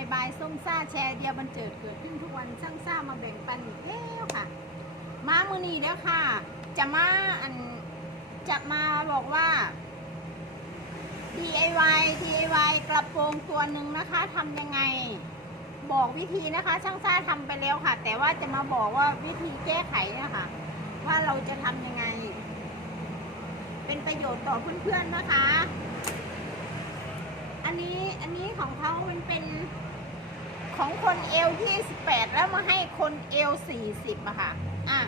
ล์บายส้มซ่าแชร์เดียวบันเจิดเกิดขึ้นทุกวันช่างซ่ามาแบ่งปันอีกแล้วค่ะ มามือนีแล้วค่ะ จะมาอันจะมาบอกว่า DIY DIY กระโปรงตัวหนึ่งนะคะทำยังไง บอกวิธีนะคะช่างซ่าทำไปแล้วค่ะ แต่ว่าจะมาบอกว่าวิธีแก้ไขนะคะ ว่าเราจะทำยังไง เป็นประโยชน์ต่อเพื่อนๆนะคะ อันนี้อันนี้ของเขามันเป็น ของคนเอล28 แล้วมาให้คนเอล40อะค่ะอะ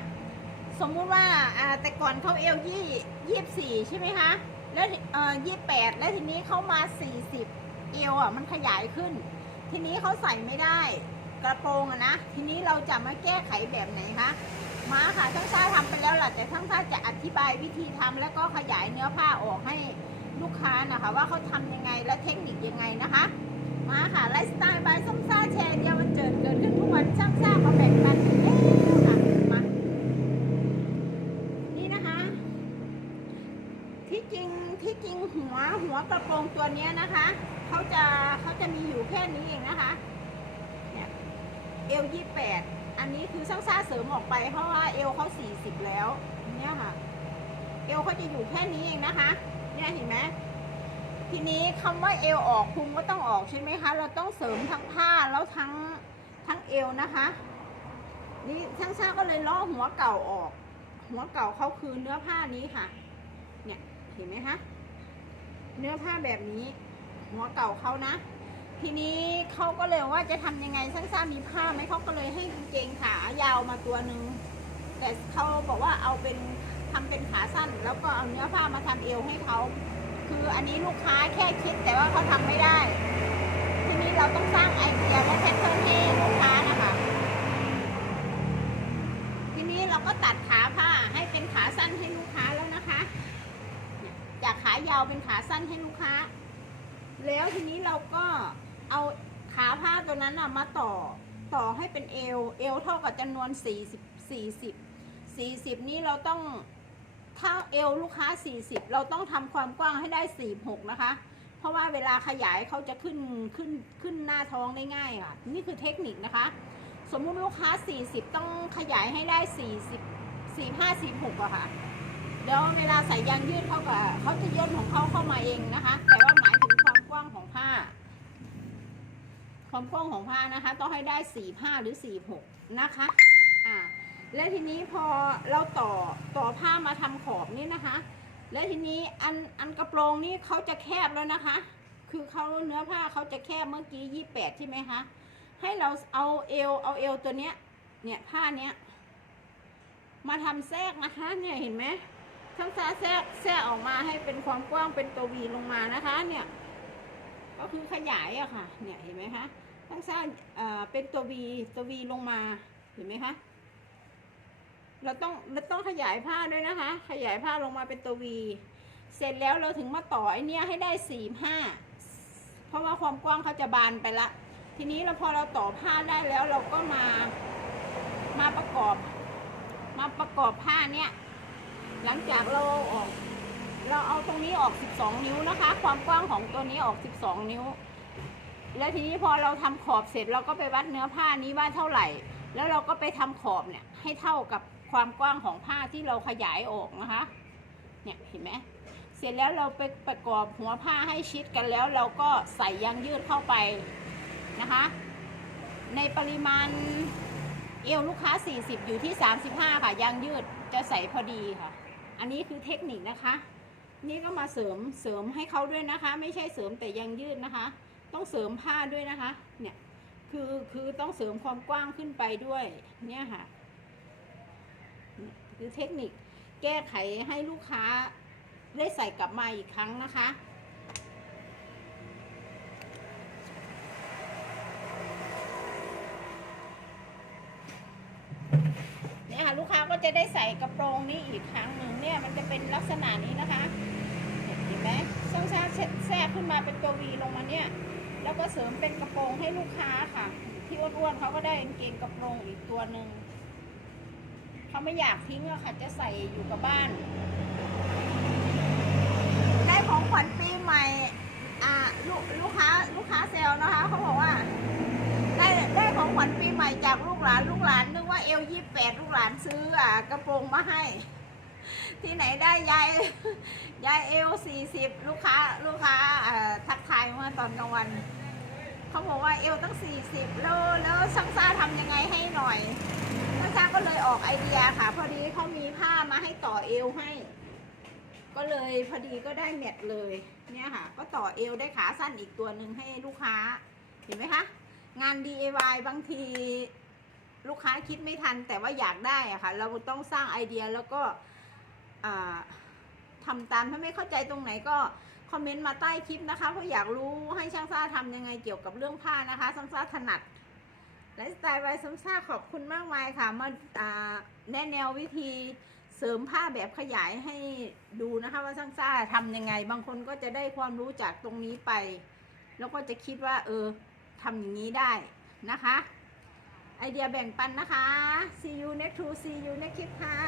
สมมุติว่าอ่าแต่ก่อนเขาเอลยี่ยี่สี่ใช่ไหมคะแล้วเอ่อยี่แปดแล้วทีนี้เขามา 40 เอวอะมันขยายขึ้น ทีนี้เขาใส่ไม่ได้กระโปรงอะนะ ทีนี้เราจะมาแก้ไขแบบไหนคะมาค่ะทั้งชาทำไปแล้วล่ะแต่ทั้งชาจะอธิบายวิธีทำแล้วก็ขยายเนื้อผ้าออกให้ลูกค้านะคะ ว่าเขาทำยังไงและเทคนิคยังไงนะคะ มาค่ะไลฟ์ ขึ้นทุกวันช่างซ่ามาแบ่งปันเอ๊ะค่ะมานี่นะคะ ที่จริงที่จริงหัวหัวกระโปรงตัวนี้นะคะเขาจะเขาจะมีอยู่แค่นี้เองนะคะเนี่ยเอลยี่แปดอันนี้คือซ่าซ่าเสริมออกไปเพราะว่าเอลเขาสี่สิบแล้วเนี่ยค่ะ เอลเขาจะอยู่แค่นี้เองนะคะ เนี่ยเห็นไหมทีนี้คำว่าเอวออกพุงก็ต้องออกใช่ไหมคะ เราต้องเสริมทั้งผ้าแล้วทั้ง ทั้งเอวนะคะ นี่ช่างซ่าก็เลยล้อหัวเก่าออก หัวเก่าเขาคือเนื้อผ้านี้ค่ะ เนี่ยเห็นไหมคะเนื้อผ้าแบบนี้ หัวเก่าเขานะ ทีนี้เขาก็เลยว่าจะทำยังไงช่างซ่ามีผ้าไหมเขาก็เลยให้กางเกงขายาวมาตัวหนึ่งแต่เขาบอกว่าเอาเป็นทำเป็นขาสั้น แล้วก็เอาเนื้อผ้ามาทำเอวให้เขาคืออันนี้ลูกค้าแค่คิดแต่ว่าเขาทำไม่ได้ เราต้องสร้างไอเดียและแพทเทิร์นให้ลูกค้านะคะ ทีนี้เราก็ตัดขาผ้าให้เป็นขาสั้นให้ลูกค้าแล้วนะคะจากขายาวเป็นขาสั้นให้ลูกค้า แล้วทีนี้เราก็เอาขาผ้าตัวนั้นมาต่อต่อให้เป็นเอว เอวเท่ากับจำนวน 40 40 40 นี้เราต้องถ้าเอวลูกค้า 40 เราต้องทำความกว้างให้ได้ 46 นะคะ ราะว่าเวลาขยายเขาจะขึ้นขึ้นขึ้นหน้าท้องได้ง่ายค่ะ นี่คือเทคนิคนะคะ สมมุติลูกค้า 40 ต้องขยายให้ได้ 40 45 46อะค่ะเดี๋ยวเวลาใส่ยางยืดเขากับเขาจะย่นของเขาเข้ามาเองนะคะ แต่ว่าหมายถึงความกว้างของผ้า ความกว้างของผ้านะคะ ต้องให้ได้45หรือ46นะคะอ่าและทีนี้พอเราต่อต่อผ้ามาทำขอบนี่นะคะ และทีนี้อันอันกระโปรงนี่เขาจะแคบแล้วนะคะ คือเขาเนื้อผ้าเขาจะแคบเมื่อกี้28ใช่ไหมคะให้เราเอาเอวเอาเอวตัวเนี้ยเนี่ยผ้าเนี้ยมาทำแทรกนะคะเนี่ยเห็นไหมทั้งซาแทรกแทรกออกมาให้เป็นความกว้างเป็นตัววีลงมานะคะเนี่ยก็คือขยายอะค่ะเนี่ยเห็นไหมคะทั้งซาเอ่อเป็นตัววีตัววีลงมาเห็นไหมคะ เราต้องเราต้องขยายผ้าด้วยนะคะ ขยายผ้าลงมาเป็นตัววีเสร็จแล้วเราถึงมาต่อไอเนี้ยให้ได้สี่ห้าเพราะว่าความกว้างเขาจะบานไปละ ทีนี้เราพอเราต่อผ้าได้แล้วเราก็มามาประกอบ มาประกอบผ้าเนี่ยหลังจากเราออก เราเอาตรงนี้ออก 12 นิ้วนะคะ ความกว้างของตัวนี้ออก 12 นิ้ว แล้วทีนี้พอเราทำขอบเสร็จเราก็ไปวัดเนื้อผ้านี้ว่าเท่าไหร่ แล้วเราก็ไปทำขอบเนี่ยให้เท่ากับ ความกว้างของผ้าที่เราขยายออกนะคะ เนี่ยเห็นไหมเสร็จแล้วเราไปประกอบหัวผ้าให้ชิดกันแล้วเราก็ใส่ยางยืดเข้าไปนะคะ ในปริมาณเอวลูกค้า 40 อยู่ที่ 35 ค่ะยางยืดจะใส่พอดีค่ะ อันนี้คือเทคนิคนะคะ นี่ก็มาเสริมเสริมให้เขาด้วยนะคะ ไม่ใช่เสริมแต่ยางยืดนะคะ ต้องเสริมผ้าด้วยนะคะ เนี่ยคือคือต้องเสริมความกว้างขึ้นไปด้วยเนี่ยค่ะ คือเทคนิคแก้ไขให้ลูกค้าได้ใส่กลับมาอีกครั้งนะคะ เนี่ยค่ะลูกค้าก็จะได้ใส่กระโปรงนี้อีกครั้งหนึ่งเนี่ยมันจะเป็นลักษณะนี้นะคะ เห็นไหมช่างชาแทรกขึ้นมาเป็นตัววีลงมาเนี่ย แล้วก็เสริมเป็นกระโปรงให้ลูกค้าค่ะ ที่อ้วนๆเขาก็ได้เกงกระโปรงอีกตัวหนึ่ง เขาไม่อยากทิ้งอะค่ะ จะใส่อยู่กับบ้าน ได้ของขวัญปีใหม่ อ่าลูกลูกค้าลูกค้าเซลล์นะคะเขาบอกว่า ได้ได้ของขวัญปีใหม่จากลูกหลานลูกหลานนึกว่าเอลยี่แปดลูกหลานซื้ออ่ากระโปรงมาให้ ที่ไหนได้ยายยายเอลสี่สิบลูกค้าลูกค้าทักทายเมื่อตอนกลางวันเขาบอกว่าเอลตั้งสี่สิบแล้วแล้วช่างซ่าทำยังไงให้หน่อย ก็เลยออกไอเดียค่ะ พอดีเขามีผ้ามาให้ต่อเอวให้ ก็เลยพอดีก็ได้แมทเลยเนี่ยค่ะ ก็ต่อเอวได้ขาสั้นอีกตัวหนึ่งให้ลูกค้า เห็นไหมคะ งาน DIY บางที ลูกค้าคิดไม่ทันแต่ว่าอยากได้อะค่ะ เราต้องสร้างไอเดียแล้วก็ทำตามถ้าไม่เข้าใจตรงไหนก็คอมเมนต์มาใต้คลิปนะคะเพราะอยากรู้ให้ช่างซ่าทำยังไงเกี่ยวกับเรื่องผ้านะคะช่างซ่าถนัด ไลฟ์สไตล์ไวซัมซ่าขอบคุณมากมายค่ะ มาแนะแนววิธีเสริมผ้าแบบขยายให้ดูนะคะว่าช่างซ่าทำยังไง บางคนก็จะได้ความรู้จากตรงนี้ไป แล้วก็จะคิดว่าเออทำอย่างนี้ได้นะคะ ไอเดียแบ่งปันนะคะ see you next to see you next คลิปค่ะ